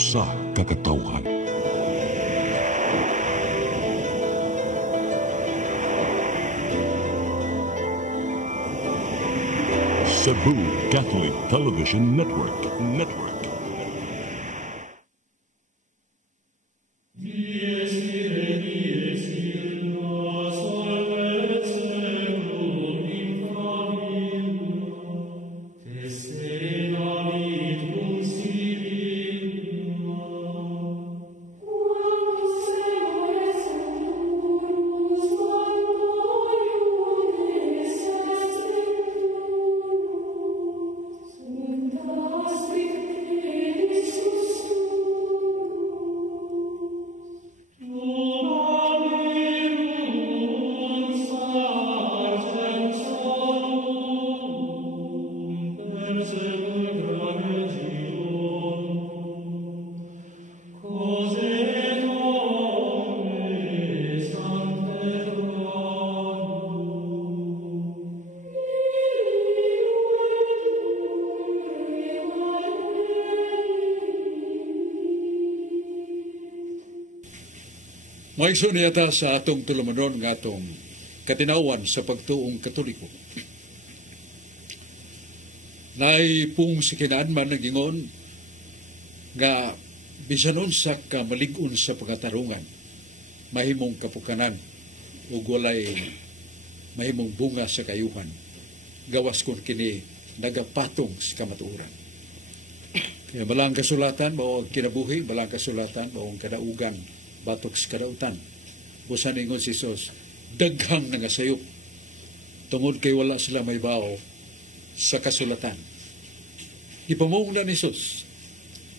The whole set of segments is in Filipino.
usa ka katawhan. Cebu Catholic Television Network. Maigsoon niyata sa atong tulumanon nga atong katinawan sa pagtuong Katoliko. Naay pong si kinaanman nagingon nga bisanon sa kamalig-on sa pagatarungan, mahimong kapukanan ug walay mahimong bunga sa kayuhan. Gawas kon kini nagapatong sa kamatuoran. Kaya balang kasulatan mao ang kinabuhi, balang kasulatan mao ang kadaugan batok sa kadautan. Busan ingon si Jesus, daghang nangasayop tungod kay wala sila may bao sa kasulatan. Ipamungnan ni Jesus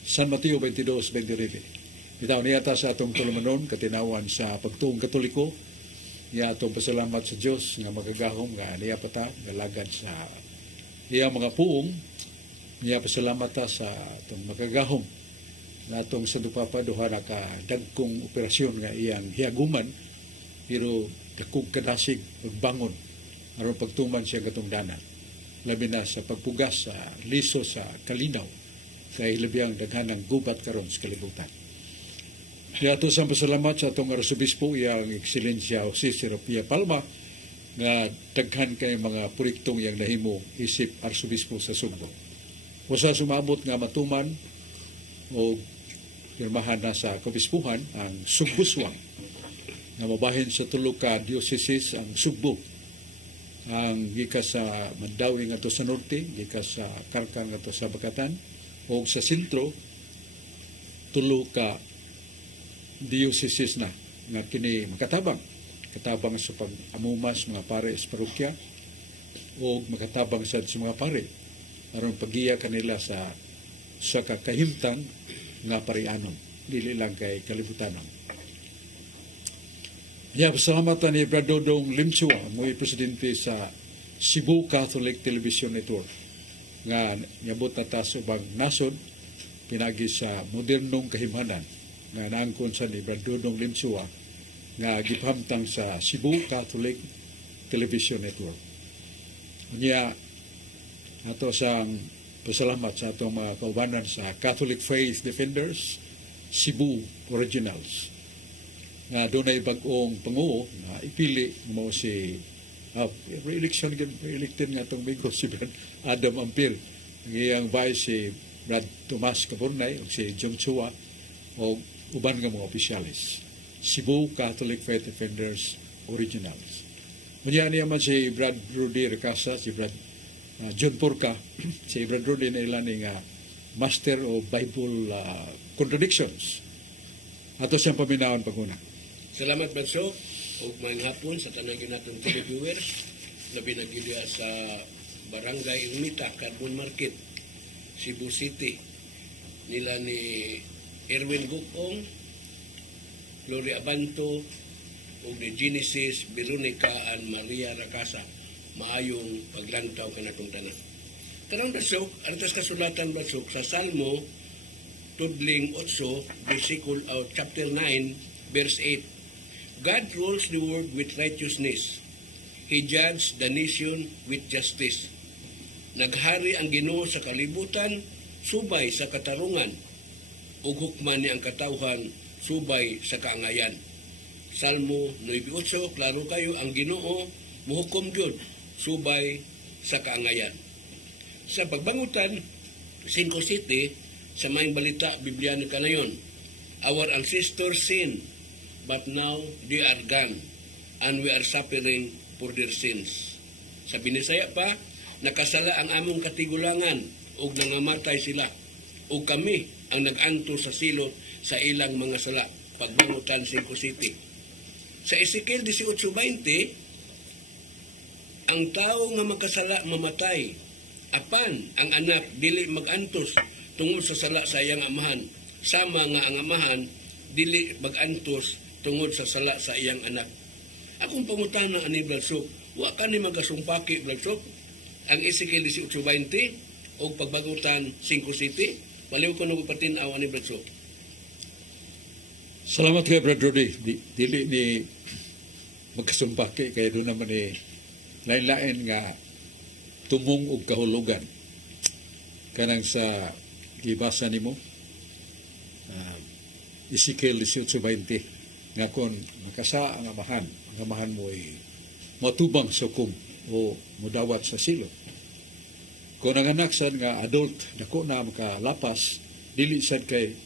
San Mateo 22:29. Bitaw niyata sa atong tulumanon katinawan sa pagtuong Katoliko, niya atong pasalamat sa Dios nga magagahom nga niya pata galagad sa iya mga puong, niya pasalamat ta sa atong magagahom na atong sa Dupapa duha na ka dagkong operasyon nga iyang hiaguman, pero dakog kadasig pagbangon aron pagtuman siya katong dana, labi na sa pagpugas sa liso sa kalinaw kay labiyang daghanang gubat karon sa kalibutan. Kaya ato sa pasalamat sa atong Arsobispo iyang Ekselensya Jose Serapia Palma nga daghan kay mga proyektong iyang nahimo isip Arsobispo sa Sugbo. Usa sumabot nga matuman o pirmahan na sa kabispuhan ang Sugbuswang na mabahin sa tulo ka dioceses ang Sugbo, ang gikas sa Mandawi nga to sa norte, gikas sa Karkang nga to sa Bakatan, o sa sentro tulo ka dioceses na nga kini makatabang sa pag-amumas mga pare sa parokya o makatabang sa mga pare aron pagiya kanila sa kakahimtang nga parianon, dili lang kay kalibutanon. Pasalamat ni Brad Dodong Limsua, muy presidente sa Cebu Catholic Television Network, nga nyabot na tas ubang nasod pinagi sa modernong kahimhanan nga naangkon sa ni Brad Dodong Limsua nga gipahamtang sa Cebu Catholic Television Network. Unya ato sang pasalamat sa atong mga kaubanan sa Catholic Faith Defenders, Cebu Originals, nga doon ay bagong panguo na ipili mo si re-elected nga itong migo si Brad Adam Ampir, ang iyang vice si Brad Tomas Caburnay o si Jong Chua o uban nga mga opisyalis. Cebu Catholic Faith Defenders Originals. Muna niya man si Brad Rudy Recasa, si Brad John Porca, si Brad Rudy na ilan nga Master of Bible Contradictions. Ato siyang paminawan paguna. Salamat Banso, o maayong hapon sa tanang natin televiewers, labi na gila sa Barangay Unita, Carbon Market, Cebu City, nila ni Erwin Gupong, Gloria Abanto, o ni Genesis Veronica and Maria Racasa. Maayong paglantaw ka na itong tanan. Karang Basok, atas kasulatan Basok sa Salmo, Tudling 8, chapter 9, verse 8. God rules the world with righteousness. He judged the nation with justice. Naghari ang Ginoo sa kalibutan, subay sa katarungan. ug hukman ni ang katawhan subay sa kaangayan. Salmo 9:8, klaro kayo, ang Ginoo muhukom gyud subay sa kaangayan. Sa pagbangutan 5:7 sa maing balita Bibliano kanayon, our ancestors sinned, but now they are gone, and we are suffering for their sins. Sa Binisaya pa, nakasala ang among katigulangan ug nangamatay sila, ug kami ang nag-anto sa silot sa ilang mga sala. Pagbangutan 5:7. Sa Ezekiel 18:20, ang tao nga makasala mamatay, apan ang anak dili mag-antos tungod sa sala sa iyang amahan, sama nga ang amahan dili mag-antos tungod sa sala sa iyang anak. Akong pangutana ani Bladsok, wa ka ni magasumpaki Bladsok ang Ezekiel 18:20 o pagbagutan 5:7? Baliw ko nung patinaw ani Bladsok. Salamat kay Brad Rudy. Dili ni magkasumpaki kaya doon naman ni lain-lain nga tumong og kahulugan kanang sa gibasa nimo Ezekiel 18:20 nga kon makasa ang amahan mo ay matubang sa hukom o mudawat sa silot. Kung ang anak sad nga adult dako na makalapas, dili sad kay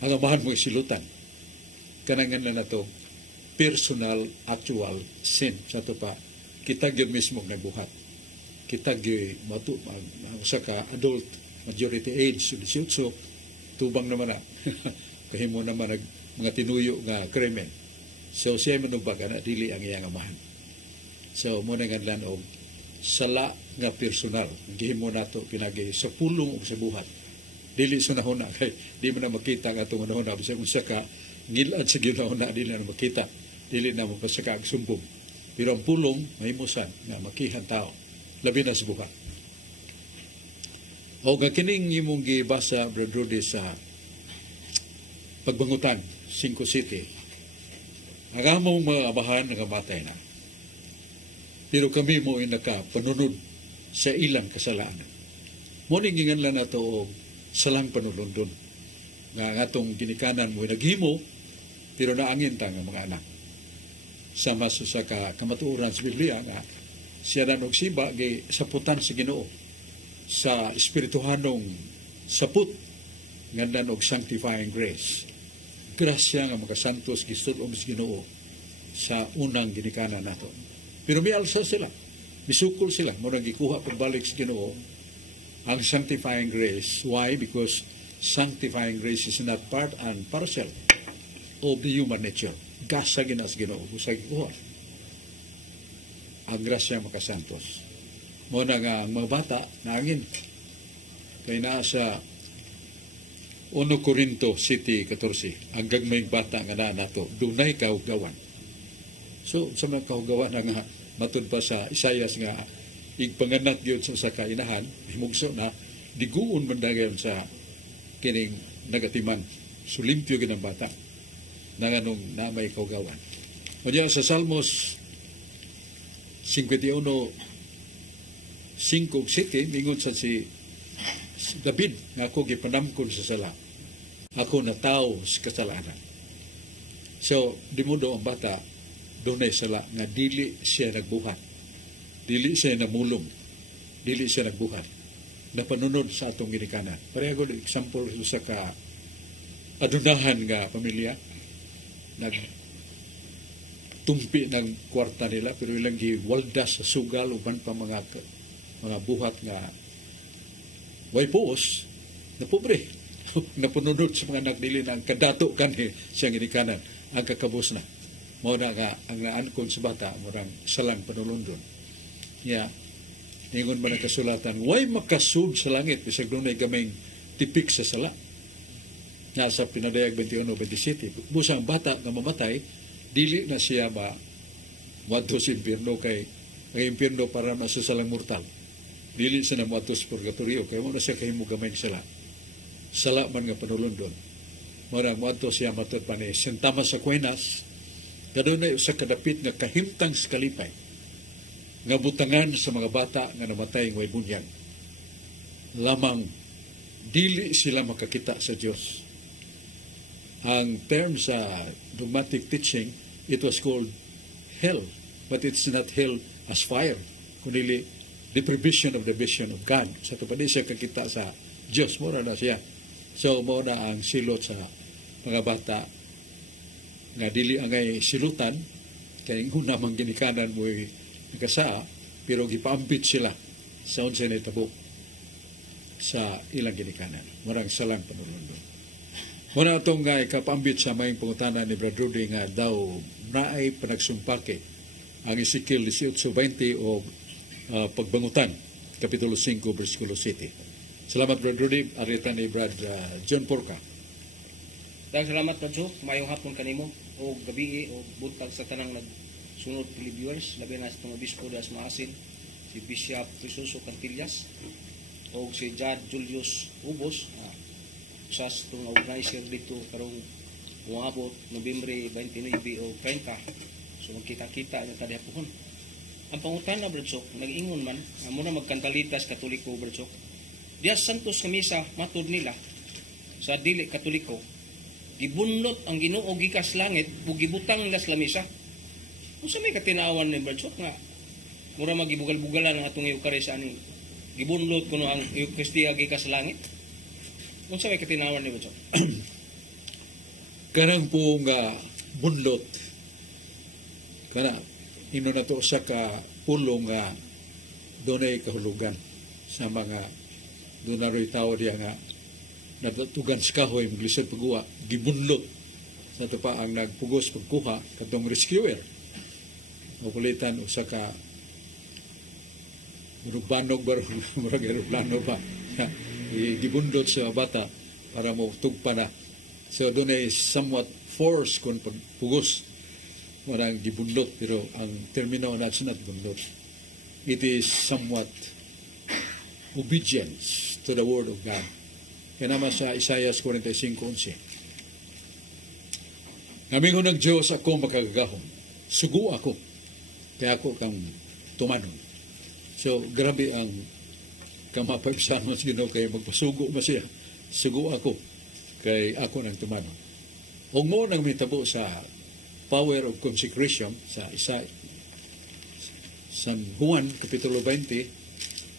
ang amahan mo silutan. Kanangan na to personal actual sin sa to pa kita gyud mismo nagbuhat. Kita gyud ang usa ka adult majority age 18 tubang naman na kahimo naman mga tinuyo nga krimen. So siya manubag na dili ang iyang amahan. So mo na nga og sala nga personal gihimo nato pinagi sa pulong ug sa buhat. Dili sunahuna kay di mo na makita ang atong unahuna bisag unsa ka ngilad sa ginahuna dili na makita, dili na mo pasaka ag sumbong. Pero ang pulong mahimusan nga makihan tao labi na sa buhat. O nga kining imong gibasa Brad Rudy sa pagbangutan 5:7. Ang among mga amahan nagamatay na. Pero kami mo ay nakapanunod sa ilang kasalanan. Muning ingan lang nato og salang panulundon. Nga atong ginikanan mo ay naghimo, pero naangin ta nga mga anak. Sama sa kamatuoran sa Biblia nga siya na nagsiba gay saputan sa Ginoo sa espirituhanong saput nga og sanctifying grace. Grasya nga makasantos gisulom sa Ginoo sa unang ginikanan nato. Pero may alsa sila, misukol sila, muna gikuha pagbalik sa Ginoo ang sanctifying grace. Why? Because sanctifying grace is not part and parcel of the human nature. Gasa ginas Ginoo, busag gikuha. Ang grasya makasantos. Muna nga ang mga bata, naangin. Kaya naa sa 1 Corinto 7:14, ang gagmayng bata nga na nato, dunay kahugawan. So, sa mga kahugawan nga matud pa sa Isaias nga igpanganak yun sa kainahan, himugso na, diguon man dagan sa kining nagatiman. So, limpyo ginang bata na ganong na may kahugawan. O diyan sa Salmos 51:5-7, mingon sa si David nga ako gipanamkon sa sala. Ako na tao sa kasalanan. So, di mo do ang bata dunay sala nga dili siya nagbuhat. Dili siya namulong. Dili siya nagbuhat. Napanunod sa atong ginikanan. Pareho ko example sa ka adunahan nga pamilya nagtumpi ng kwarta nila pero ilang giwaldas sa sugal uban pa mga buhat nga way puos na pobre napununod sa mga nagdili ng kadato kanhi siyang ginikanan ang kakabos na mo na nga ang naankon sa bata murang salang panulundon niya ingon man ang kasulatan way makasud sa langit bisag dunay gamay tipik sa sala nga sa pinadayag 21:27 busang bata nga mamatay dili na siya wadto sa impierno kay ang impierno para na sa salang mortal. Dili siya na muatos purgatorio kaya mo na siya kahimo gamay sala man nga panulundon. Mara muatos siya matud pa ni Sintama sa Aquinas kadunay usa kadapit nga kahimtang sa kalipay nga butangan sa mga bata nga namatay ng way bunyag. Lamang dili sila makakita sa Dios ang term sa dogmatic teaching, it was called hell. But it's not hell as fire, kundi deprivation of the vision of God. Sa tupad siya kakita sa Diyos, mura na siya. So, mura ang silot sa mga bata nga dili angay silutan, kaya una mang ginikanan mo nagasa, pero gipaambit sila sa unsa na tabo sa ilang ginikanan. Marang salang panulong doon. Muna itong kapaambit sa may pangutana ni Brad Rudy nga daw naay panagsumpake ang Ezekiel 18:20 o pagbangutan, Kapitulo 5, versikulo 7. Salamat, Brad Rudy. Arita ni Brad John Porca. Salamat, Brad Joe. Mayong hapon kanimo o gabi o buntag sa tanang nagsunod viewers, labi na sa itong obispo das maasin, si Bishop Crisoso Cantillas o si Jad Julius Ubos, usas itong organizer dito karong umabot Nobyembre 29 o 30. So magkita-kita na tadihapon. Ang pangutana, Brad Joe, nag-ingon man, muna magkantalitas Katoliko, Brad Joe. Dias Santos nga misa, matod nila sa dili Katoliko, gibunlot ang Ginoo gikas langit ug gibutang nila sa lamisa. Unsa may katinawan ni Brad Joe nga mura magibugal-bugalan ang atong Eucharistia ani gibunlot kuno ang Eucharistia gikas langit? Unsa may katinawan ni Brad Joe? Kanang po nga bunlot kana ino na to sa ka pulong nga dunay kahulugan sa mga donaroy tao diya nga natugan sa kahoy maglisod pagguwa gibunlot sa ito pa ang nagpugos pagkuha katong rescuer mapulitan usa ka murugbanog murag aeroplano pa gibundot sa bata para mo tugpa na. So doon ay somewhat force kung pagpugos marang gibundot, pero ang termino na not bundot. It is somewhat obedience to the word of God. Kaya naman sa Isaiah 45:11. Namingon ng Diyos ako makagagahom. Sugo ako. Kaya ako kang tumanon. So, grabe ang kamapagsaman sa Ginoo kaya magpasugo mo siya. Sugo ako. Kaya ako nang tumanon. Huwag mo nang mitabo sa power of consecration sa San Juan, Kapitulo 20,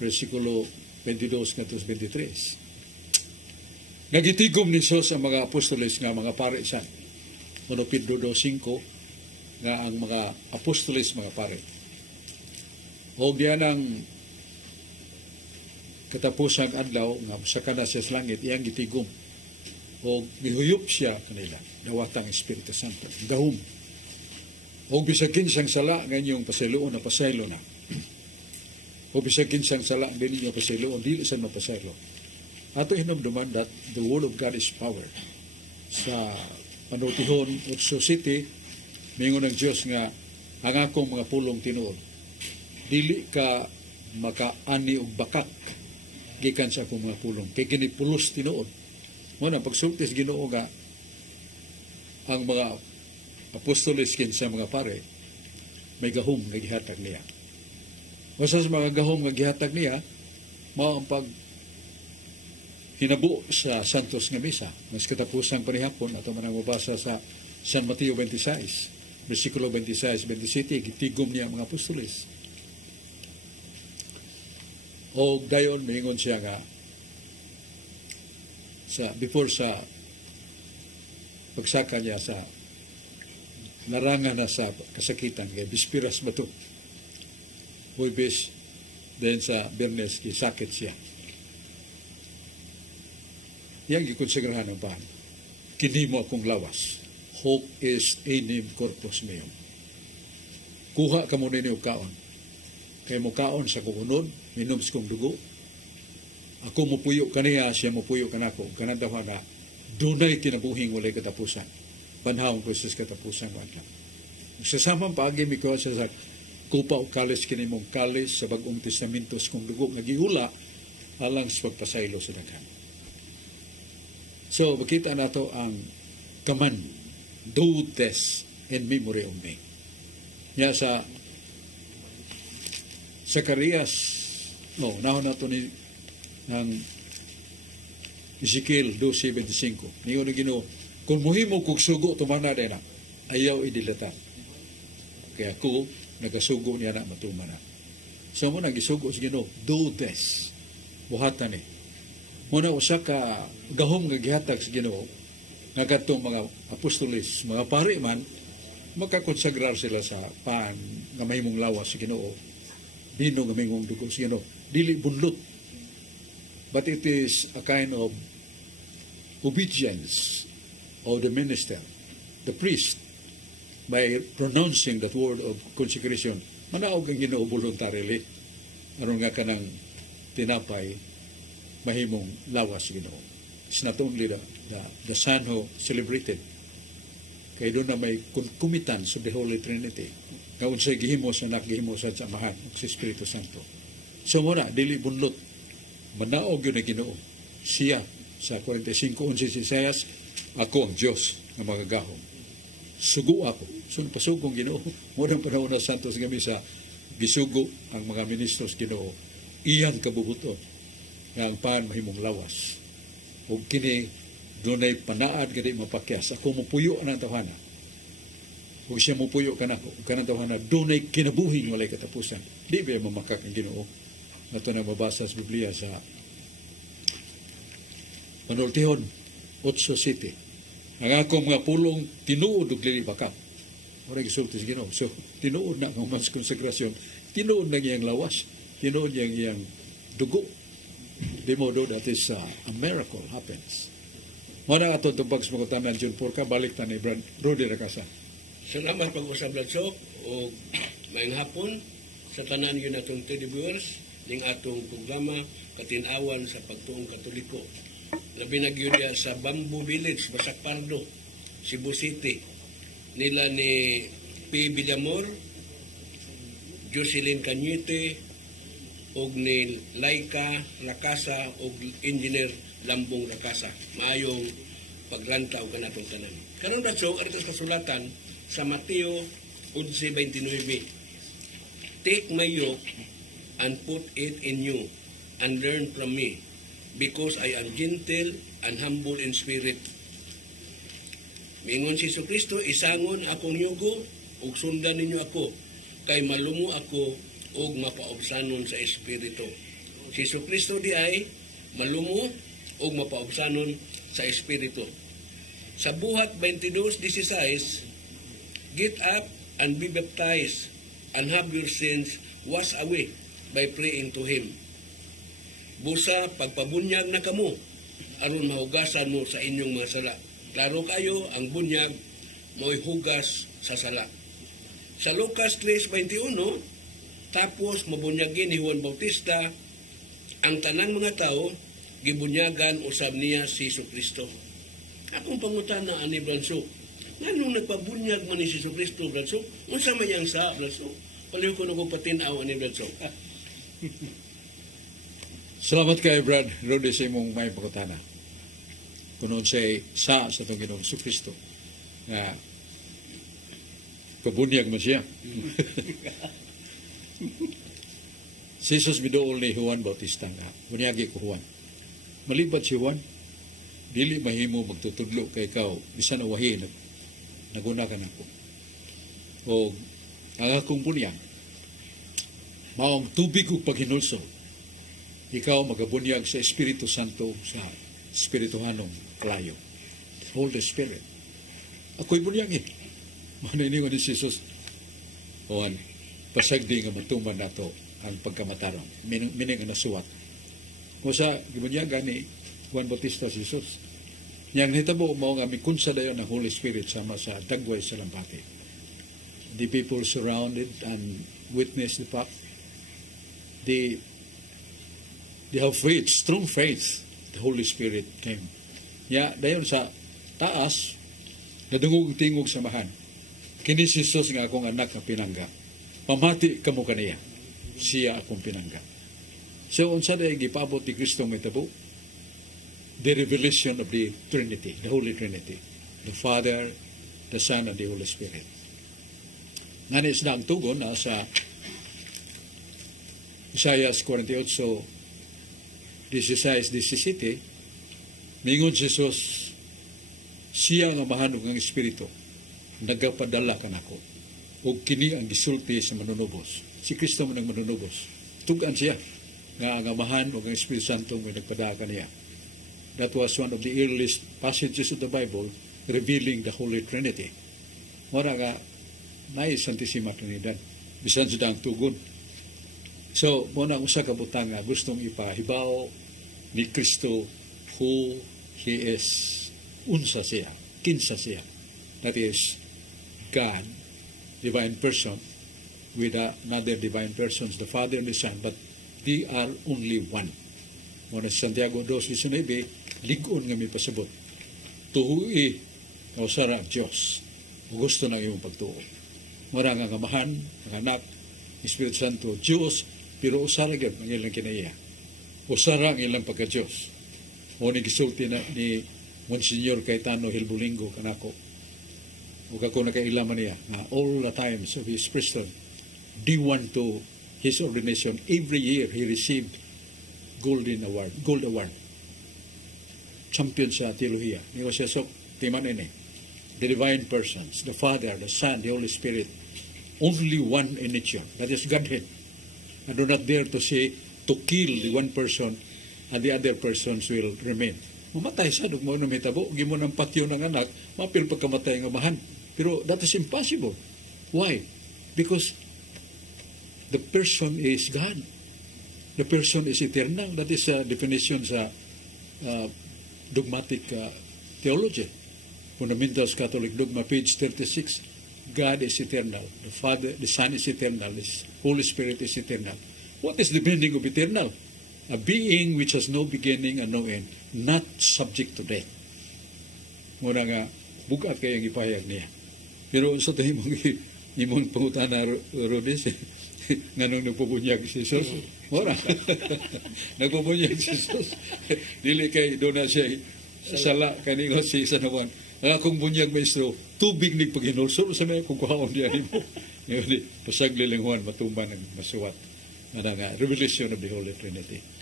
versikulo 22-23. Nagitigom ni Jesus ang mga apostoles nga mga pare san. Pedro 2:5 nga ang mga apostoles mga pare. O diyan ang katapusang adlaw nga saka na siya sa langit, iyang gitigom. O gihuyop siya kanila, dawatang Espiritu Santo. Gahom. O bisagin siyang sala, ngayong pasiloon na pasaylo na. O bisagin siyang sala, hindi niya pasiloon, di saan mapasaylo. Ato hinumduman that the word of God is power. Sa Panutihon 8:7, mingon ng Diyos nga, ang akong mga pulong tinuod, dili ka makaani og bakak, gikan sa akong mga pulong. Kay ginipulos tinuod. Muna, pagsultis Ginoo nga, ang mga apostoles kinsa mga pare, may gahom nga gihatag niya. Basta sa mga gahom nga gihatag niya, mao ang pag hinabo sa Santos nga Misa. Mas katapusang panihapon, ato man ang mabasa sa San Mateo 26, versikulo 26-27, gitigom niya ang mga apostoles. O dayon, mingon siya nga, before sa pagsaka niya sa narangan na sa kasakitan kay bispiras ba ito Huwebes then sa Bernes sakit siya yang gikonsegrahan ng bahan kini mo akong lawas hoc est enim corpus meum kuha ka mo ninyo kaon kay mo kaon sa kukunod minom sa kong dugo ako mupuyo kaniya siya mupuyo kanako kanadawa na dunay kinabuhing walay katapusan banhawang Kristus katapusan ko lang. Sasamang paagi mi ko sa kupa o kalis kinimong kalis sa bagong testamentos kung dugo nga giula alang sa pagpasaylo sa daghan. So, makita nato ang command, do this in memory of me. Ya sa Zacarias, nahon nato ni ng Ezekiel 12:25. Niyo na Ginoo, Kung muhimo kog sugo tumana din na, ayaw idilatan. Kaya ako, nagasugo niya na matumana. So mo nagisugo sa Ginoo, do this. Buhatan ni. Muna usa ka gahom nga gihatag sa Ginoo, nga kadtong mga apostolis, mga pari man, makakonsagrar sila sa paan nga mahimong lawas sa Ginoo. Dino nga mahimong dugo sa Ginoo. Dili bunlot. But it is a kind of obedience of the minister, the priest, by pronouncing that word of consecration. Manaog ang Ginoo voluntarily. Aron nga kanang tinapay mahimong lawas sa Ginoo. It's not only the Son who celebrated. Kaya doon na may kumitan sa the Holy Trinity. Nga unsay gihimo sa anak, gihimo sa Amahan, o sa Espiritu Santo. So muna, dili bunlot. Manaog yun na Ginoo. Siya, sa 45:11 si Isaias, ako ang Diyos na magagahom. Sugo ako. So, pasugong Ginoo. Muna panahon na Santos kami sa gisugo ang mga ministros Ginoo. Iyang kabubuton nga ang paan mahimong lawas. O kini, dunay panaad gadi mapakyas. Ako mupuyo ang tawhana. Kung siya mupuyo ka na ako, kanang tawhana, dunay kinabuhing walay katapusan. Di ba mamakak ang Ginoo? Ito na mabasa sa Biblia sa Panultihon 8:7. Ang akong mga pulong tinuod og dili bakak. Ora gisulti sa Ginoo. So tinuod na ang mas konsekrasyon, tinuod na iyang lawas, tinuod yang iyang dugo. Di mo do that is a miracle happens. Muna ato itong pagsmagutanan, John Porca, balik ta ni Rudy Racasa. Salamat pag-usap Bladsok o maayong hapon sa tanan yun atong viewers ning atong programa Katinawan sa Pagtuong Katoliko. Labi na gyud sa Bamboo Village, Basak Pardo, Cebu City. Nila ni P. Villamor, Jocelyn Cañete, og ni Laika Racasa og Engineer Lambong Racasa. Maayong paglantaw kanatong tanan. Karon Bladsok, arito sa kasulatan sa Mateo 11:29. Take my yoke and put it in you, and learn from me, because I am gentle and humble in spirit. Mingon si Jesucristo, isangon akong yugo, ug sundan ninyo ako, kay malumo ako, ug mapaobsanon sa espiritu. Si Jesucristo di ay malumo, ug mapaobsanon sa espiritu. Sa Buhat 22:16, get up and be baptized, and have your sins washed away by praying to Him. Busa, pagpabunyag na kamo, aron mahugasan mo sa inyong mga sala. Klaro kayo, ang bunyag mo'y hugas sa sala. Sa Lucas 3:21, tapos mabunyagin ni Juan Bautista, ang tanang mga tao, gibunyagan usab niya si Jesucristo. Akong pangutana ani Branso, nganong nagpabunyag man ni Jesucristo, Branso? Unsa man yang sa Branso? Paliw ko na kong patinaw ani Branso. Salamat kay Brad Rudy sa imong may pagkutana. Kunon say sa itong Ginoong Jesucristo nga pabunyag man siya. Si Jesus bidool ni Juan Bautista nga bunyagi ko Juan. Malibat si Juan, dili mahimo magtutudlo kay ikaw bisan awahi naguna ka nako. O ang akong bunyag maong tubig ug paghinulsol. Ikaw magabunyag sa Espiritu Santo sa Espirituhanong kalayo. Holy Spirit. Ako'y bunyag eh. Maniningon ni Jesus. Juan, pasagdi nga matuman nato ang pagkamatarong. Mining ang nasuwat. Kung sa gibunyagan ni Juan Bautista si Jesus, niyang hitabo mo nga mikunsa dayon ng Holy Spirit sama sa dagway sa lampati. The people surrounded and witnessed the fact. They have faith, strong faith. The Holy Spirit came. Ya, dayon sa taas, nadungog tingog samahan. Kini si Jesus nga akong anak na pinangga. Pamati kamo kaniya. Siya akong pinangga. So, unsa day gipabot ni Kristo may tabo? The revelation of the Trinity, the Holy Trinity. The Father, the Son, and the Holy Spirit. Ngani isda ang tugon na sa Isaiah 48:16-17, mingon Jesus, siya nga mahanong ang Espiritu, nagapadala ka nako. O kini ang gisulti sa manunubos. Si Kristo man ang manunubos. Tugan siya nga ang Amahan o ang Espiritu Santo may nagpadala ka niya. That was one of the earliest passages of the Bible revealing the Holy Trinity. Mura nga, nais Santissima Trinidad. Bisan sa dang tugon. So, muna usa ka butang nga gustong ipahibaw ni Kristo who He is, unsa siya, kinsa siya. That is, God, divine person, with another divine persons, the Father and the Son, but they are only one. Muna sa Santiago 2:19, lig-on nga may pasabot. Tuhui, kausara ang Diyos. Gusto ng iyong pagtuo. Mura nga Amahan, ang Anak, Espiritu Santo, Diyos, pero usara gyud ang ilang kinaiya. Usara ang ilang pagka-Diyos. O ni gisulti na ni Monsignor Cayetano Hilbulingo kanako. O kako nakailaman niya na all the times of his priesthood, D1 to his ordination, every year he received gold award. Champion sa teolohiya. Niyo siya sok timan ini. The divine persons, the Father, the Son, the Holy Spirit, only one in nature. That is Godhead. I do not dare to say to kill the one person and the other persons will remain. Mamatay sa mo na mitabo, gimo ng patyo ng anak, mapil pagkamatay ng Amahan. Pero that is impossible. Why? Because the person is God. The person is eternal. That is a definition sa dogmatic theology. Fundamentals Catholic Dogma, page 36. God is eternal. The Father, the Son is eternal. The Holy Spirit is eternal. What is the meaning of eternal? A being which has no beginning and no end, not subject to death. Muna nga, bugat kayang ipahayag niya. Pero sa tayo imong pangutana, Rodis, nga nung nagpupunyag si Jesus, mura, nagpupunyag si Jesus, dili kay doon na siya sala kanino si San Juan. Ang akong bunyag, maestro, tubig ni paghinulsor sa may kung kuhaon diyan mo. Ngayon, pasagli lang Juan, matumba ng masuwat. Nga revelation of the Holy Trinity.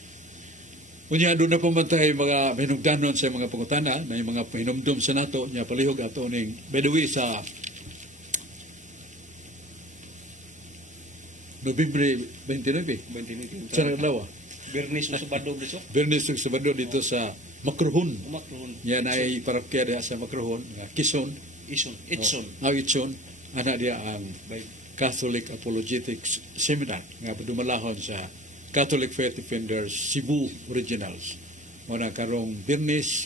Unya, doon na pamantay mga hinugdanon sa mga pangutana, may mga hinumdum sa nato, niya palihog ato ning, by the way, sa Nobyembre 29, sa Ralawa. Bernis o Sabado, Biso? Bernis o Sabado dito sa Makrohon. Yan ay parokya diya sa Makrohon, Quezon. Itson. Itson. Ana diya ang Catholic Apologetics Seminar nga dumalahon sa Catholic Faith Defenders Cebu Originals. Muna karong Bernis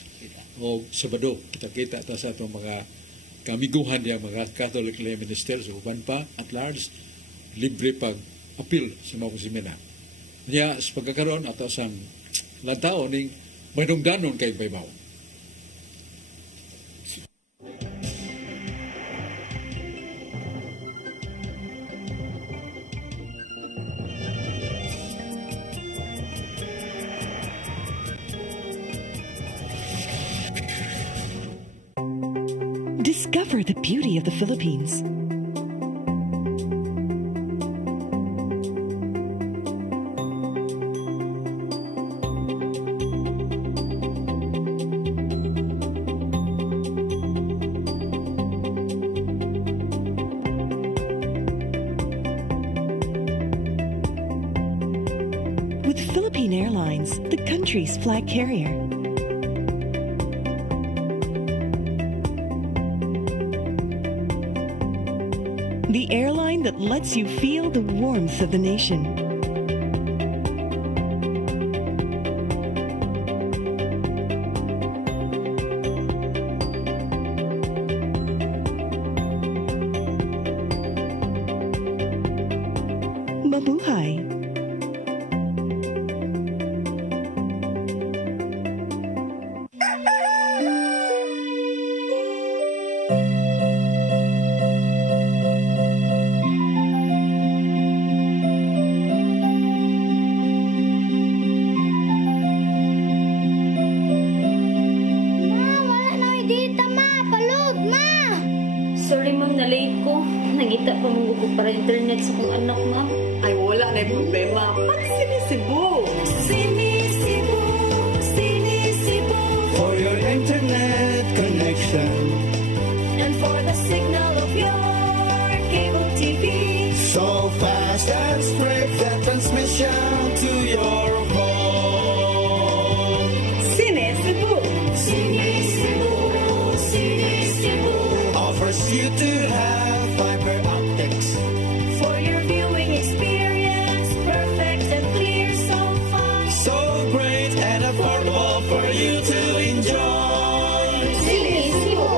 o Sabado, kita-kita ta sa itong mga kamiguhan diya mga Catholic lay ministers o uban pa at large, libre pag-apil sa mga seminar. Niya, sa pagkakaroon ato sang lantaon ning manungdanon kay baybaw. Discover the beauty of the Philippines. With Philippine Airlines, the country's flag carrier. The airline that lets you feel the warmth of the nation. Mabuhay! Sorry ma'am, na-late ko. Nagita pa mong para internet sa kong anak ma'am. Ay, wala na yung problema. Mag-Sinisibu! Sinisibu, Sinisibu. For your internet connection. the signal of your cable TV. So fast and straight the transmission to your home. Cine Cebu. Cine Cebu, Cine Cebu offers you to have fiber optics For your viewing experience, perfect and clear so fast. so great and affordable for you to enjoy. Cine Cebu.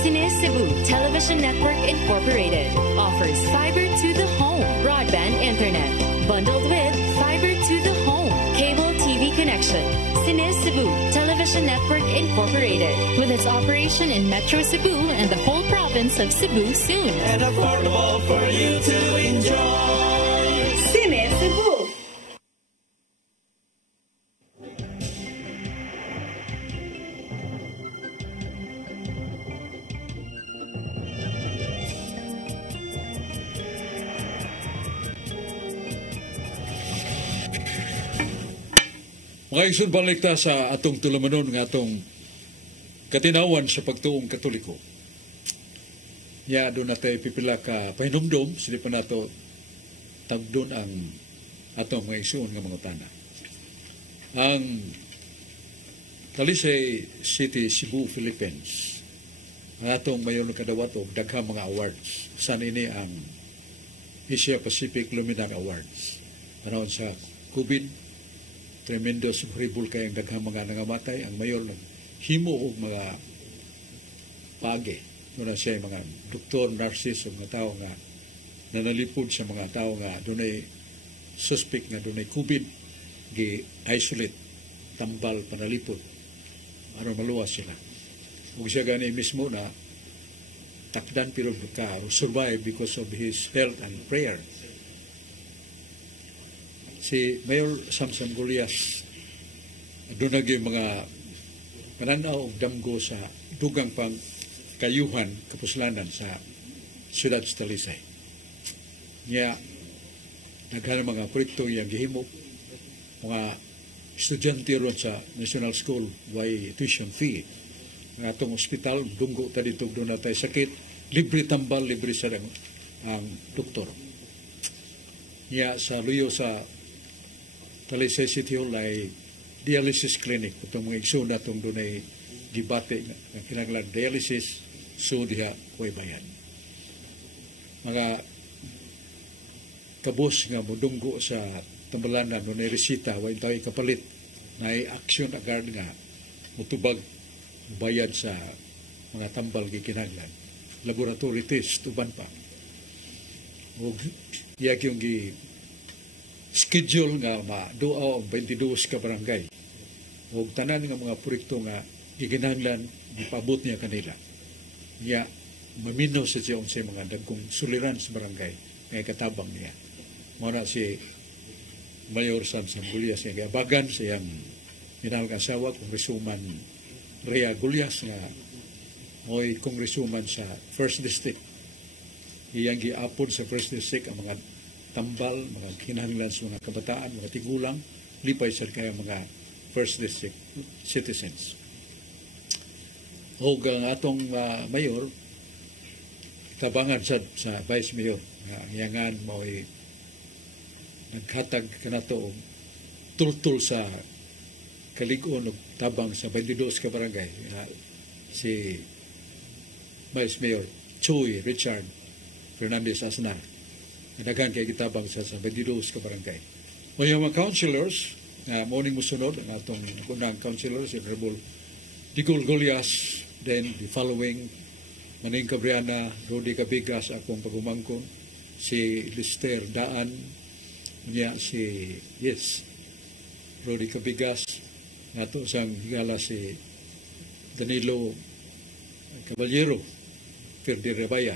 Cine Cebu Television Network Incorporated offers fiber to the home broadband internet bundled with fiber to the home cable TV connection. Cine Cebu Television Network Incorporated with its operation in Metro Cebu and the whole province of Cebu soon. And affordable for you to enjoy. Cine Cebu. Mga isun balik ta sa atong tulamanon nga atong katinawan sa pagtuong Katoliko. Ya doon natin pipila ka pahinumdom, sili pa nato tagdon ang atong mga isun nga mga tana. Ang Talisay City, Cebu, Philippines, ang atong mayon kadawat og daghang mga awards. San ini ang Asia Pacific Luminary Awards. Panahon sa COVID, tremendous horrible kayang daghang mga nangamatay. Ang mayor himo og mga page. Doon siya mga doktor, nurses, o mga tao nga nanalipod sa mga tao nga doon suspect nga doon COVID, gi-isolate, tambal, panalipod. Aron maluwas sila. Ug siya gani mismo na takdan pero survive because of his health and prayer. Si Mayor Samson Golias doon naging mga pananaw og damgo sa dugang pang kayuhan, kapuslanan sa siyudad sa Talisay. Niya, naghanap mga proyekto yung gihimo, mga estudyante ron sa National School, way tuition fee. Nga itong ospital, dunggo ta dito doon na tayo sakit, libre tambal, libre sa ang doktor. Niya, sa luyo sa Talisay City Hall ay dialysis clinic. Itong mga igsoon na itong doon ay gibate ng kinaglan dialysis, so diha kuway bayan. Mga kabos nga mudunggo sa tambalanan doon ay resita, wain tayo kapalit na ay action agad nga mutubag bayad sa mga tambal gikinaglan. Laboratory test, tuban pa. O iyag yung schedule nga ma-duaw ang 22 ka barangay. O tanan nga mga proyekto nga iginahanglan ipabot niya kanila. Niya mamino sa siya sa mga dagkong suliran sa barangay ngay katabang niya. Muna si Mayor Samson Golias nga bagan sa iyang minahal nga asawa, Congresswoman Rhea Golias nga mo'y Congresswoman sa First District. Iyang giapon sa First District ang mga tambal, mga kinahanglan sa mga kabataan, mga tigulang, lipay sa kaya mga First District citizens. O ang atong mayor, tabangan sa Vice Mayor, ang iyangan mo ay naghatag ka na to tultul sa kaligon o tabang sa 22 ka barangay. Si Vice Mayor Choy Richard Fernandez Asnar. Naghan kay kitabang sa 22 ka barangay. O yung mga councilors, morning musunod, ang atong unang councilors, si Honorable Digol Golias, then the following, Maning Cabriana, Rodi Cabigas, akong pagumangkon, si Lister Daan, niya si, Rodi Cabigas, nato sang higala si Danilo Caballero, Ferdi Rebaya,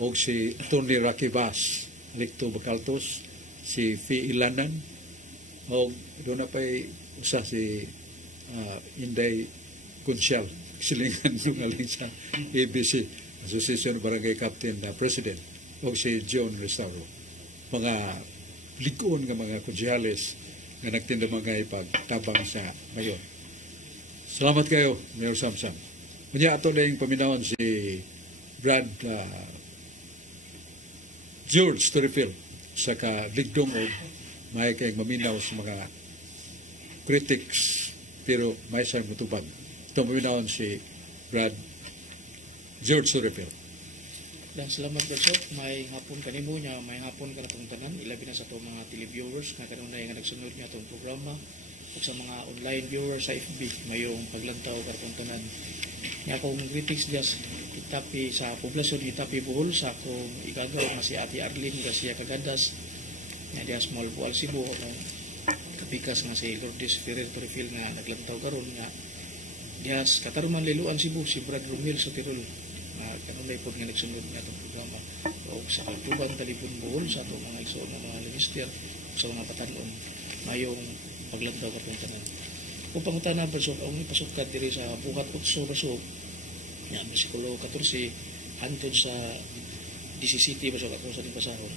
o si Tony Rakibas, Licto Bacaltos, si Fi Ilanan, o doon na pa'y usa si Inday Kunsyal, silingan nungaling sa ABC, Association of Barangay Captain na President, o si John Restauro. Mga ligoon nga mga konsyales na nagtinda mga ipagtabang sa mayor. Salamat kayo, Mayor Samson. Kunya ato na yung paminawon si Brad George Turifil sa kaligdong o may kayong maminaw sa mga critics pero may sa mutubag. Ito maminawon si Brad George Turifil. Dan salamat Bishop, may hapon kanimo niya, may hapon ka na itong tanan, ilabi na sa itong mga televiewers na kanunay nga nagsunod niya itong programa o sa mga online viewers sa FB, mayong paglantaw ka itong tanan. Nga akong greetings just itapi sa poblasyon itapi Bohol sa akong igagaw nga si Ate Arlene Garcia Cagadas nga diya Small Bual Cebu akong kapikas nga si Lourdes Ferrer Torifil nga naglantaw karon nga diya Kataruman Liluan Cebu si Brad Romil sa Tirol kanunay po nga nagsunod nga itong programa o sa Tubang Talipon Bohol sa itong mga igsoon ng mga minister sa mga patanon mayong paglantaw ka itong tanan. Kung pangutana Bishop, ang ipasukad diri sa buhat 8 Bishop nga bersikulo 14 hantod sa 17 Bishop ako sa pasahon.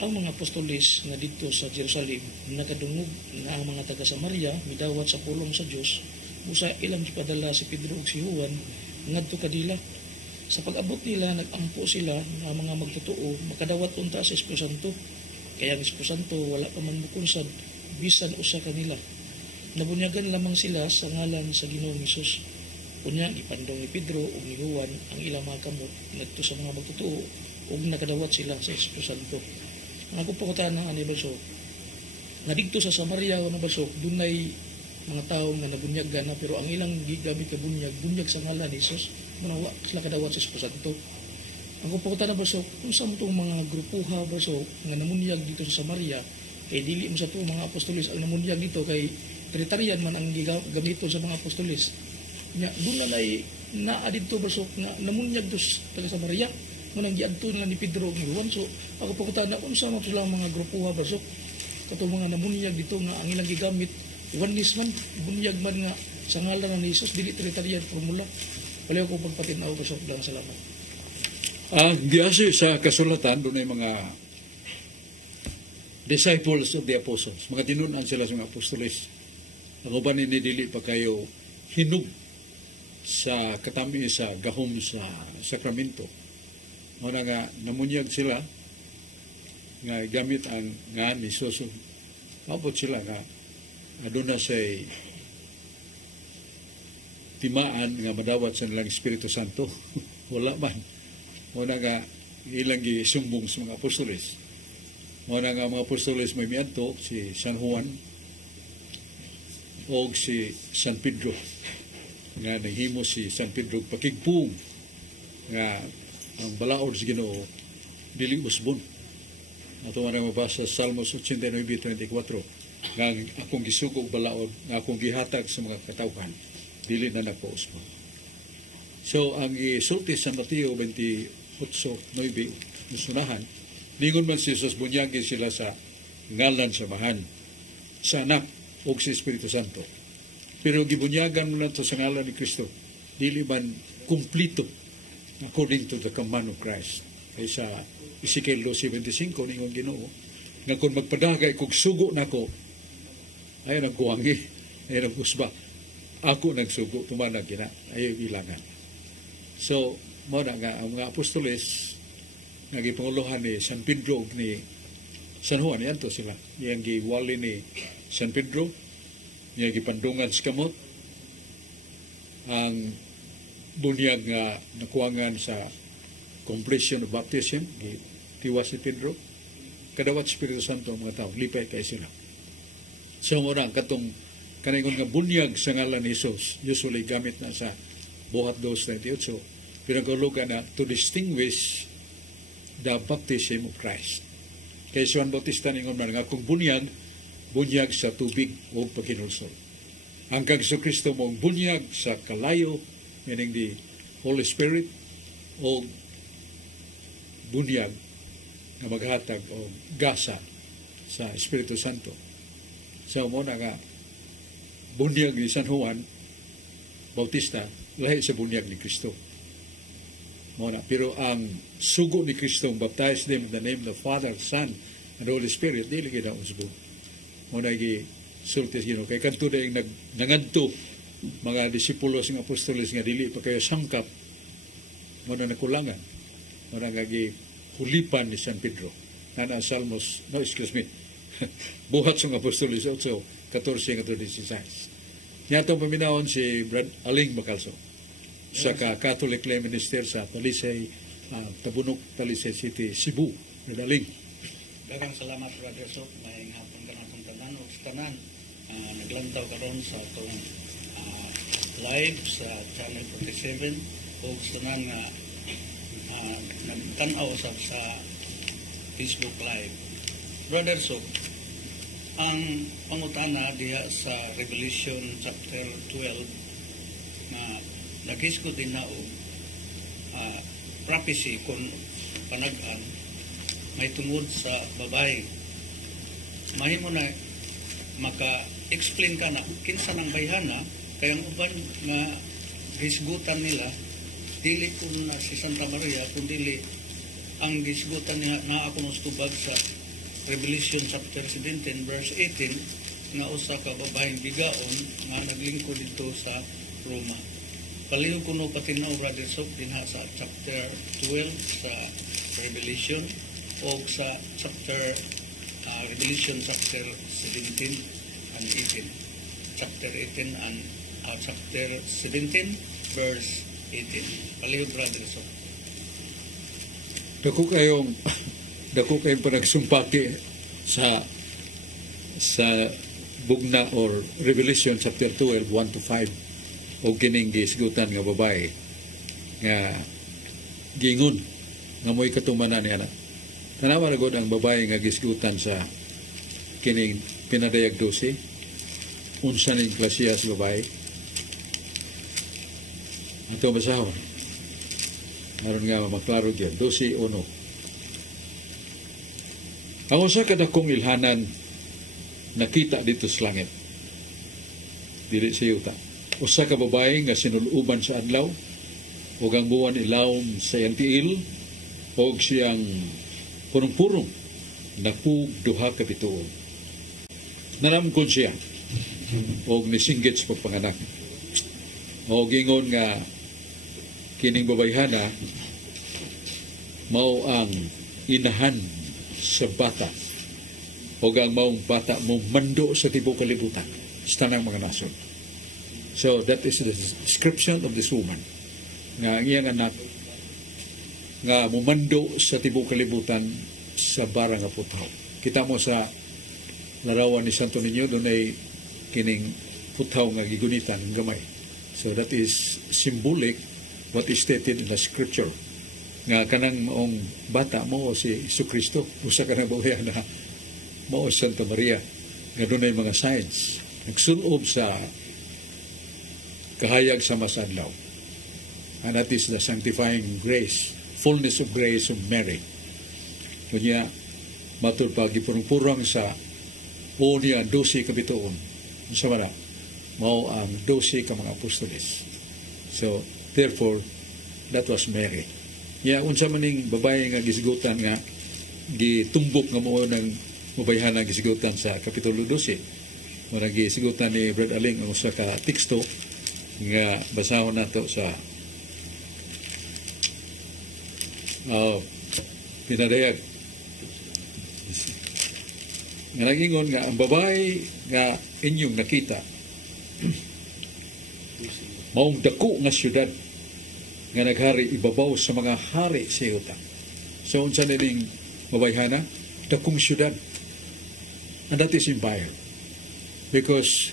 Ang mga apostolis nga dito sa Jerusalem nakadungog na ang mga taga Samaria midawat sa pulong sa Dios musa ilang gipadala si Pedro ug si Juan ngadto kadila. Sa pag-abot nila nagampo sila nga mga magtotoo makadawat unta sa Espiritu Santo. Kaya ang Espiritu Santo wala pa man mukunsad bisan usa kanila. Nabunyagan lamang sila sa ngalan sa Ginoong Hesus. Unya ipandong ni Pedro ug ni Juan ang ilang mga kamot ngadto sa mga magtotoo ug nakadawat sila sa Espiritu Santo. Ang ako pangutan na ani Bishop, nga dito sa Samaria o na Bishop, dunay mga tao nga nabunyagan na pero ang ilang gigamit ka bunyag sa ngalan ni Hesus, manawa sila kadawat sa Espiritu Santo. Ang ako pangutan na Bishop, kung sa mo itong mga grupuha Bishop nga namunyag dito sa Samaria, kay dili mo sa itong mga apostolis ang namunyag dito kay Trinitarian man ang gamiton sa mga apostolis. Nya doon na naa dito Bishop nga namunyag dos taga Samaria manang giadto nila ni Pedro ug ni Juan. So ako pagkutan na unsa man sila mga grupuha Bishop katong mga namunyag dito nga ang ilang gigamit oneness man bunyag man nga sa ngalan ni Jesus dili Trinitarian formula. Palayo ko pagpatinaw Bishop lang salamat. Giasi sa kasulatan doon ay mga disciples of the apostles. Mga tinunan sila sa mga apostolis. Ang uban ni dili pa kayo hinug sa katami sa gahom sa sakramento. Muna nga namunyag sila nga gamit ang nga ni Jesus. Mabot sila nga aduna say timaan nga madawat sa nilang Espiritu Santo. Wala man. Muna nga ilang gisumbong sa mga apostolis. Muna nga mga apostolis may miadto si San Juan o si San Pedro nga naghimo si San Pedro pakigpung nga ang balaod sa Ginoo dili usbon. Ato man mabasa sa Salmos 89:24 nga akong gisugo og balaod nga akong gihatag sa mga katawhan dili na nagpausbon. So ang isulti sa Mateo 28:9 sunahan ningon man si Jesus bunyagi sila sa ngalan sa Mahan sa Anak o sa Espiritu Santo. Pero gibunyagan mo lang ito sa ngalan ni Kristo. Dili man kumplito according to the command of Christ. Kaya sa Ezekiel 2:75 ningon Ginoo nga kung magpadagay kog sugo nako ay nagkuwangi ay nagusba ako nagsugo tumanag gina ay ilangan. So mo na nga ang mga apostoles nga gipanguluhan ni San Pedro ni San Juan yanto sila yang giwali ni San Pedro niya gipandungan sa kamot ang bunyag nga nakuwangan sa completion of baptism tiwas si Pedro kadawat Espiritu Santo ang mga tao lipay kay sila. So mo na katong kaningon nga bunyag sa ngalan ni Jesus usually gamit na sa buhat 2:28 pero kalugan na to distinguish the baptism of Christ. Kay Juan Bautista ningon man nga kung bunyag sa tubig o paghinulsol. Ang kag Kristo mong bunyag sa kalayo, meaning the Holy Spirit, o bunyag na maghatag o gasa sa Espiritu Santo. So mo na nga bunyag ni San Juan Bautista lahi sa bunyag ni Kristo. Mona, pero ang sugo ni Kristo baptized them in the name of the Father, Son, and Holy Spirit, dili kita usbo. Muna sulti kay kanto na yung nangadto mga disipulos ng apostoles nga dili pa kayo sangkap muna nakulangan, muna gagi hulipan ni San Pedro. Na Salmos, no, excuse me, buhat sa Apostoles 8, 14 at 16. Niya itong paminahon si Brad Aling Macalso sa Catholic Lay Minister sa Talisay, Tabunok, Talisay City, Cebu. Brad Aling. Daghang salamat, Brother Sok. May hapon ka na itong tanan o tanan. Naglantaw karon sa itong live sa Channel 47 o tanan nga nagtanaw sa Facebook Live. Brother Sok, ang pangutana diha sa Revelation chapter 12 na naghisgo din na prophecy kung panag-an may tungod sa babae. Mahimo na maka-explain ka na kinsa ng bayhana kaya ang uban nga gisgutan nila dili kun na si Santa Maria kundi ang gisgutan niya na ako nustubag sa Revelation chapter 17 verse 18 nga usa ka babaeng bigaon nga naglingkod dito sa Roma. Palihog kuno patinaw, Brother Sok, dinha sa chapter 12 sa Revelation o sa chapter Revelation chapter 17 and 18. Chapter 18 and chapter 17 verse 18. Palihog, Brother Sok. Dako kayong panagsumpaki sa bugna or Revelation chapter 12 1 to 5 o kining gisgutan nga babae nga gingon nga mo'y katumanan niya na tanawa na god ang babae nga gisgutan sa kining pinadayag 12 unsa ning klasya sa babae ato basahon aron nga maklaro gyud 12:1. Ang usa ka dakong ilhanan nakita dito sa langit. Dili sa yuta. Usa ka babae nga sinuluban sa adlaw ug ang buwan ilawom sa iyang tiil ug siyang purong-purong napug duha ka bituon. Naramkon siya ug nisinggit sa pagpanganak. O gingon nga kining babayhana mao ang inahan sa bata o ang maong bata mo mando sa tibok kalibutan sa tanang mga nasod. So that is the description of this woman nga ang iyang anak nga mumando sa tibok kalibutan sa barang nga putaw. Kita mo sa larawan ni Santo Niño doon ay kining putaw nga gigunitan ng gamay. So that is symbolic what is stated in the scripture nga kanang maong bata mo si Jesucristo usa ka na babae na mao Santa Maria nga dunay mga signs nagsulob sa kahayag sa masadlaw, and that is the sanctifying grace, fullness of grace of Mary. Kunya matud pa gipurong-purong sa unya 12 ka bituon unsa man mao ang 12 ka mga apostoles. So therefore that was Mary. Unsa man ning babae nga gisigutan nga gitumbok nga mao ng mabayhana gisigutan sa kapitulo 12. Murag gisigutan ni Brad Aling ang usa ka teksto nga basahon nato sa pinadayag. Nga nagingon nga ang babae nga inyong nakita maong dako nga syudad nga naghari ibabaw sa mga hari sa yuta. So unsa ning mabayhana dakong syudad, and that is empire, because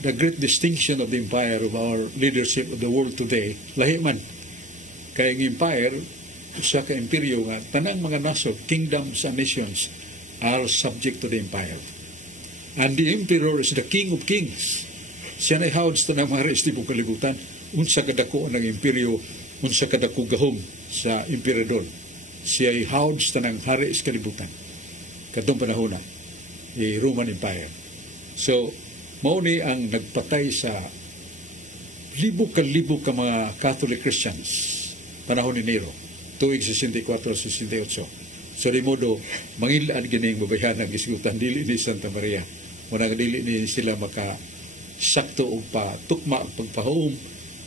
the great distinction of the empire of our leadership of the world today lahi man kay ang empire usa ka imperyo nga tanang mga nasod, kingdoms and nations are subject to the empire, and the emperor is the king of kings. Siya na ihawad sa tanang mga restibong kalibutan. Unsa kadako ng imperyo, unsa kadako gahom sa emperador. Siya ihawad sa tanang hari sa kalibutan. Kadtong panahon na Roman Empire. So mao ni ang nagpatay sa libo ka mga Catholic Christians panahon ni Nero tuig 64-68. So di modo mangilaan gining babayhan ang gisgutan dili ni Santa Maria. Muna dili ni sila sakto og patukma pagpahom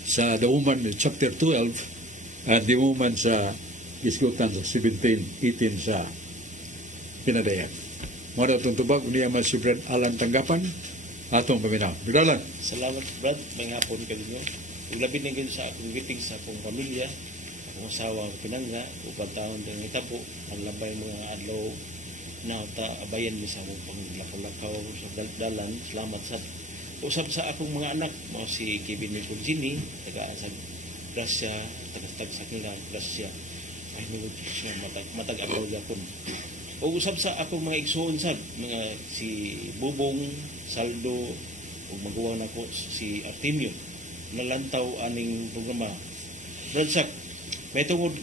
sa The Woman chapter 12 At di mo man sa isgutan sa 17-18 sa pinadayan. Muna itong tubag, niya man si Brad Alan Tanggapan, atong paminaw. Bidalan. Salamat, Brad. May hapon ka ninyo. Ug labi na sa akong giting sa akong pamilya, akong asawa, ang pinangga, upang taon din itabo, ang labay mga adlaw na abayan mi sa akong panglakaw-lakaw sa dalan. Salamat sa usap sa akong mga anak, mo si Kevin Micogini, taga sa Gracia, taga sa kanila, Gracia. Ay, nagod siya, matag-agaw yapon. O usap sa akong mga igsoon sad, mga si Bubong, Saldo, o magawa na ko si Artemio, nalantaw aning programa. Bradsak, may tungod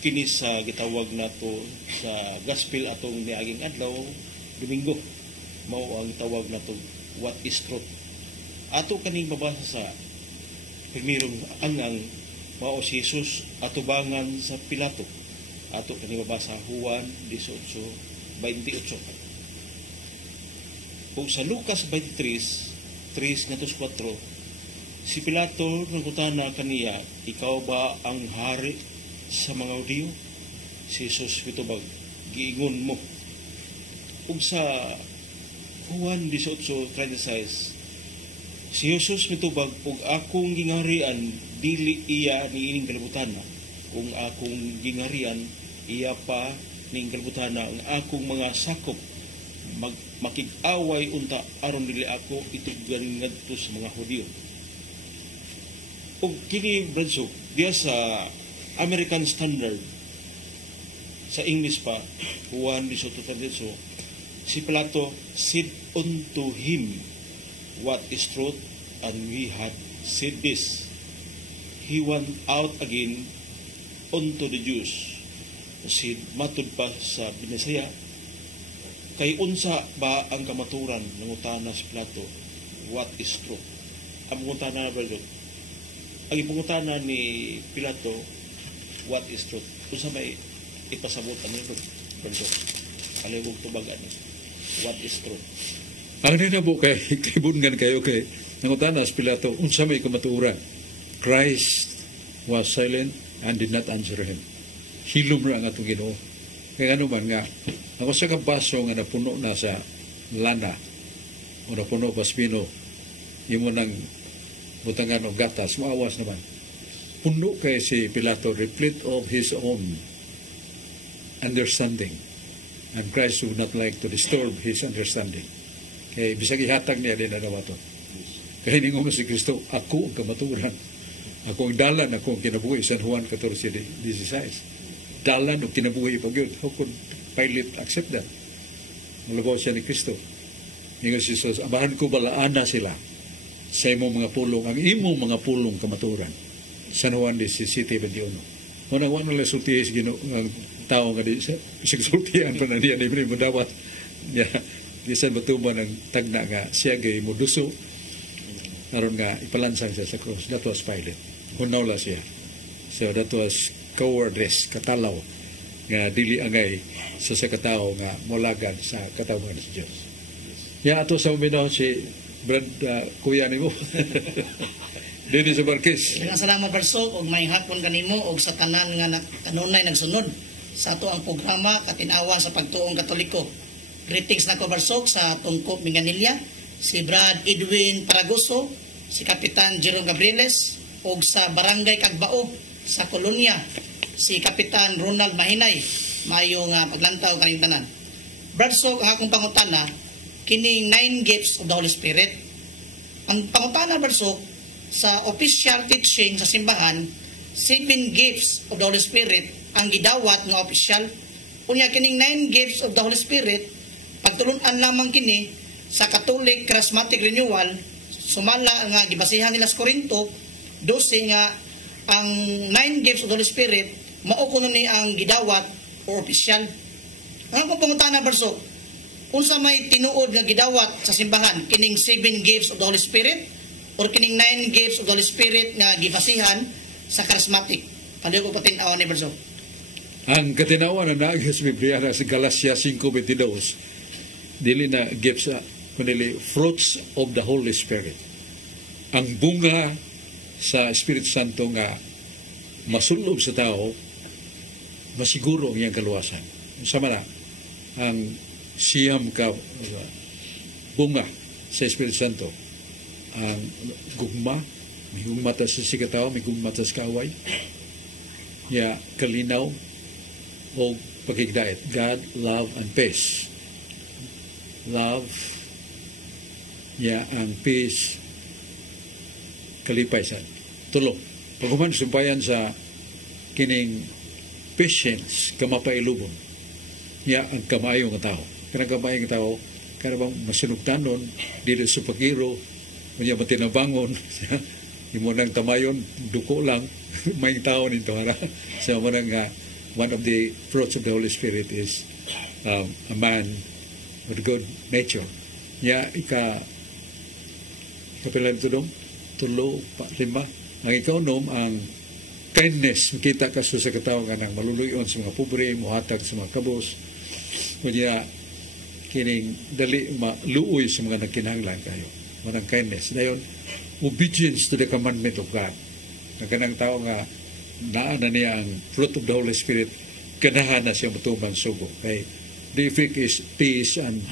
kini sa gitawag nato sa gospel atong niaging adlaw, Domingo. Mao ang tawag nato What is Truth. Ato kaning babasa sa primerong angang mao si Jesus atubangan sa Pilato. Ato kaning babasa Juan 18:28. Kung sa Lucas 23:3-4, si Pilato nangutana kaniya, ikaw ba ang hari sa mga Hudiyo? Si Jesus mitubag, giingon mo. Kung sa Juan 18:36, si Jesus mitubag, ug akong gingarian dili iya niining kalibutana. Kung akong gingarian iya pa ning kalibutana, ang akong mga sakop makig-away unta aron dili ako itugan ngadto sa mga Hudiyo. Ug kini Bradsok diya sa American Standard sa English pa Juan 18:38, si Pilato said unto him, what is truth, and we had said this. He went out again unto the Jews. Si matud pa sa Binisaya, kay unsa ba ang kamaturan ng utana si Pilato, what is truth? Ang utana Bradsok, ang ipungutana ni Pilato, what is truth? Kung sa may ipasabot ano ito, Bradsok, kalibog tubagan, what is truth? Ang ninabo kay kibungan kayo kay nangutanas Pilato, unsa may kamaturan? Christ was silent and did not answer him. Hilom ra ang atong Ginoo. Kaya ano man nga, ako sa kabaso nga napuno na sa lana o napuno paspino, imo nang butangan og gatas, maawas naman. Puno kay si Pilato, replete of his own understanding. And Christ would not like to disturb his understanding. Kaya bisag ihatag niya din na naman ito. Kaya ningon si Kristo, ako ang kamaturan. Ako ang dalan, ako ang kinabuhi. San Juan 14:16. Dalan o kinabuhi pag yun. How could Pilate accept that? Malabaw siya ni Kristo. Ningon si Jesus, amahan ko balaana sila sa imong mga pulong, ang imong mga pulong kamaturan. San Juan 17:21. Muna wala nila sultihis ang tao nga di sultihan pa na niya ni Mundawat. Diyan batuban ang tagna nga siya gay moduso aron nga ipalansang siya sa cross. That was Pilate. Hunawla siya. So that was cowardice, katalaw nga dili angay sa katao nga molagad sa katawan sa Dios. Ya ato sa uminaw si Brad kuya nimo. Dili sa Marquez. Salamat Barsok og may hapon kanimo og sa tanan nga kanunay nagsunod sa ato ang programa katinawan sa pagtuong Katoliko. Greetings na ko Barsok sa Tungkop Minganilla, si Brad Edwin Paragoso, si Kapitan Jerome Gabrieles, og sa Barangay Kagbao sa Kolonya, si Kapitan Ronald Mahinay, maayong paglantaw kaning tanan. Barsok, ang akong pangutana, kining 9 gifts of the Holy Spirit. Ang pangutana Barsok, sa official teaching sa simbahan, 7 gifts of the Holy Spirit ang gidawat nga official. Unya kining 9 gifts of the Holy Spirit, pagtulunan lamang kini sa Catholic Charismatic Renewal, sumala nga gibasihan nila sa Corinto 12 nga ang 9 gifts of the Holy Spirit mao kuno ni ang gidawat o official. Ang akong pangutana Barsok, unsa may tinuod nga gidawat sa simbahan, kining 7 gifts of the Holy Spirit or kining 9 gifts of the Holy Spirit nga gibasihan sa charismatic? Ano ko patinawan ni Barsok? Ang katinawan na naagis Biblia sa Galatia 5:22, dili na gifts kundi fruits of the Holy Spirit. Ang bunga sa Espiritu Santo nga masulob sa tao, masiguro ang iyang kaluwasan. Sama na, ang siyam ka bunga sa Espiritu Santo, ang gugma, may gugmata sa sikataw, may gugmata sa kaaway, kalinaw, o pagigdait. God, love, and peace. Love, ang peace, kalipay sa tulo. Pagkuman sumpayan sa kining patience, kamapailubon, ang kamayo ng tao. Kanang kamayo ng tao, karabang masunugtanon, dito sa pagiro, kanya matinabangon, imo nang tamayon, duko lang, may tao nito. So, one of the fruits of the Holy Spirit is a man with good nature. Kapilan ito dong, tulo, lima. Ang ikaw ang kindness, makita ka sa katao ka ng maluluyon sa mga pobre, muhatag sa mga kabos. Kanya, kining dali maluoy sa mga nagkinahanglan kayo. Manang kindness. Dayon, obedience to the commandment of God. Nagkanang tao nga, naana niya ang fruit of the Holy Spirit, ganahan na siya matuman sugo. Kay, the effect is peace and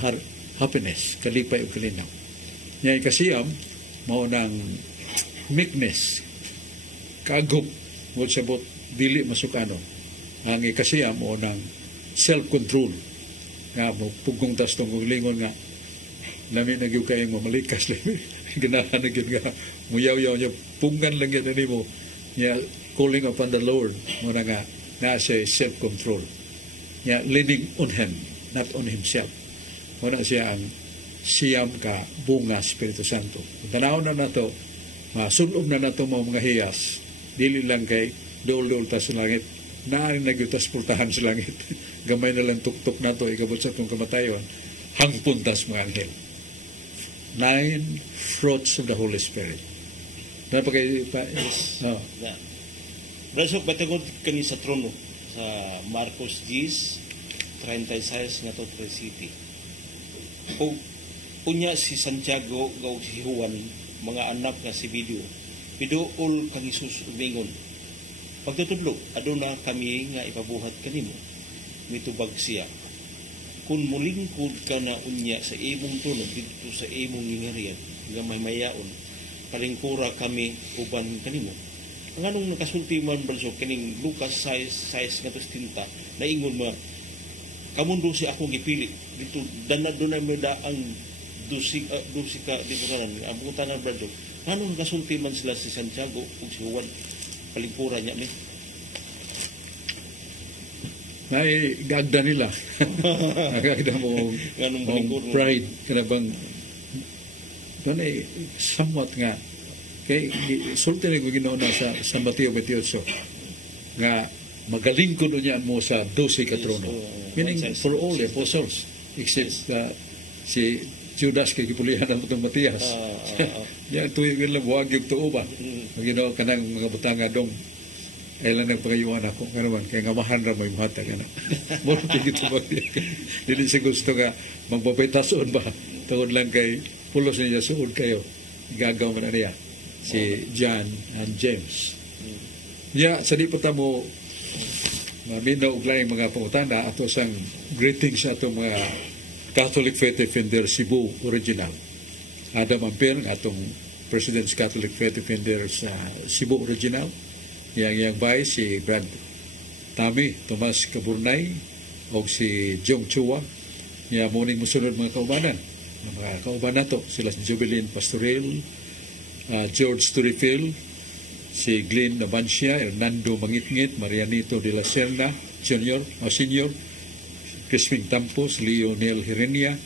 happiness, kalipay o kalinaw. Yan kasiyam, maunang meekness, kagop, mo sabot, dili masukano. Ang ikasiyam, maunang self-control. Nga mo, pugong tas tong lingon nga, lamin na gyud kayong mamalikas, ganahan na gyud nga, muyaw-yaw niya, punggan lang yan mo, niya, calling upon the Lord, muna nga, nasa self-control. Niya, leaning on Him, not on Himself. Muna siya ang siyam ka bunga Espiritu Santo. Kung tanaw na nato, masulob na nato mga hiyas, dili lang kay dool-dool ta sa langit, naaring nagyutas pultahan sa langit. Gamay na lang tuktok nato, ikabot sa itong kamatayon, hangpuntas mga anghel. 9 fruits of the Holy Spirit. Napagay pa is... Brasok, batagod kani sa trono sa Marcos 10:36 nga to City. O unya si Santiago o si Juan, mga anak nga si Biduol kang Isus umingon. Pagtutudlo, aduna kami nga ipabuhat kanimo. Mitubag siya. Kung mulingkod ka na unya sa imong tulog dito sa imong ngingarian, nga may mayaon, palingkura kami uban kanimo. Ang anong nakasulti man balso kining Lucas 6 nga tos tinta na ingon mo kamundo si akong gipili dito dana dunay may daang dusi ka dito kanan ang putanan balso anong nakasulti man sila si Santiago ug si Juan palingkura niya ni ay gagda nila gagda mo pride kanabang dunay somewhat nga kay sulti na ginoon na sa Mateo 28 nga magaling ko niya mo sa 12 ka trono. Meaning for all the apostles except si Judas kay gipulihan ang itong Matias. Yan tuyo lang buwag yung tuo ba? Ginoon ka ng mga butanga dong ay lang nagpagayuan ako kanaman kaya nga mahan ra mo yung hatag mo tigito ba dili sa gusto nga magbabay-tason ba tungod lang kay pulos niya suod kayo gagaw man niya si John and James. Sa di pa mo maminaw og laing mga pangutana ato sang greetings sa atong mga Catholic Faith Defender Cebu Original. Adam Ampere atong President's Catholic Faith Defender sa Cebu Original. Yang bay si Brad Tami Tomas Caburnay o si Jong Chua. Muning musunod mga kaubanan. Mga kaubanan to sila si Jubilin Pastoril, George Turifil, si Glenn Nabancia, Hernando Mangitngit, Marianito de la Serna, Senior, Crispin Tampos, Leonel Herenia,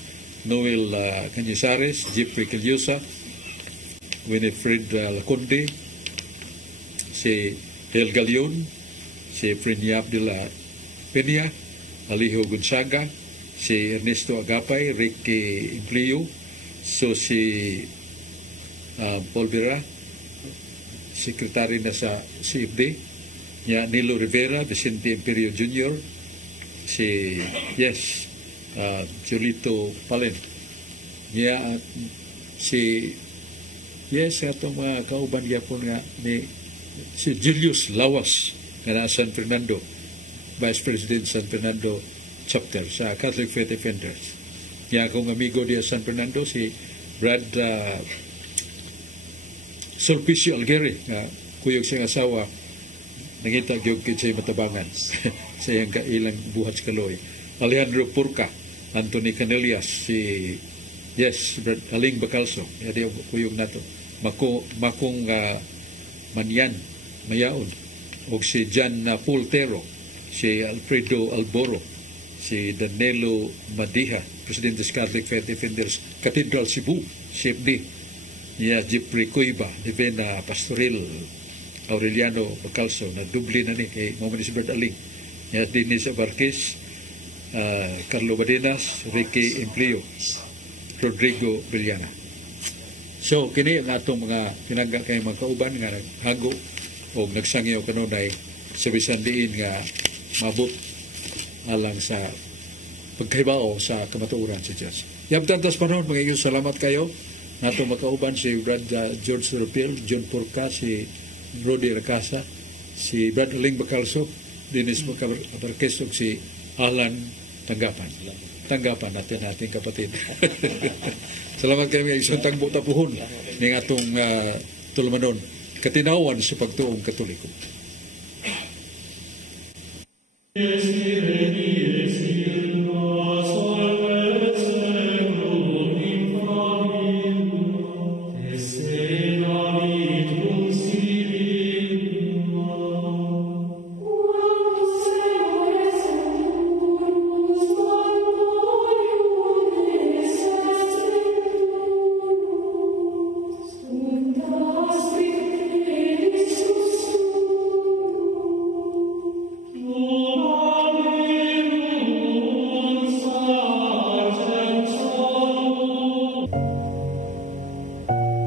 Noel Cañizares, Jeffrey Calyosa, Winifred Laconde, si El Galion, si Frinyap de la Peña, Alijo Gonzaga, si Ernesto Agapay, Ricky Implio, si Paul Vera, sekretary na sa CFD, Nilo Rivera, Vicente Imperio Jr., si Julito Palen, si atong mga kauban gyapon nga ni si Julius Lawas, nga na San Fernando, Vice President San Fernando chapter sa Catholic Faith Defenders. Nga akong amigo diya San Fernando, si Brad Sulpicio Algueri, nga kuyog siyang asawa, nangita gyud kid siya matabangan sa iyang kailang buhat sa Kaloy. Alejandro Purca, Anthony Canelias, si Brad Aling Bacalso, yadi kuyog nato. Makong Manyan, Mayaon, o si John Pultero, si Alfredo Alboro, si Danilo Madiha, Presidente sa Catholic Faith Defenders, Cathedral Cebu, Chef D, Jeffrey Cuiba, Divena Pastoril, Aureliano Bacalso, na dubli na ni, kay Mamani si Brad Aling, Dennis Abarquez, Carlo Badenas, Ricky Empleo, Rodrigo Villana. So, kini ang atong mga pinangga kay mga kauban nga naghago o nagsangyaw kanunay sa bisan diin nga mabot alang sa pagkahibao sa kamatuoran sa Diyos. Yabtan tas panahon, mga salamat kayo. Nato makauban si Brad George Rupil, John Purca, si Rodi Racasa, si Brad Aling Bacalso, Dennis Macabarquez, si Alan Tanggapan natin ating kapatid. Salamat kayo mga isang tangbo tapuhon ng atong tulumanon katinawan sa pagtuong Katoliko.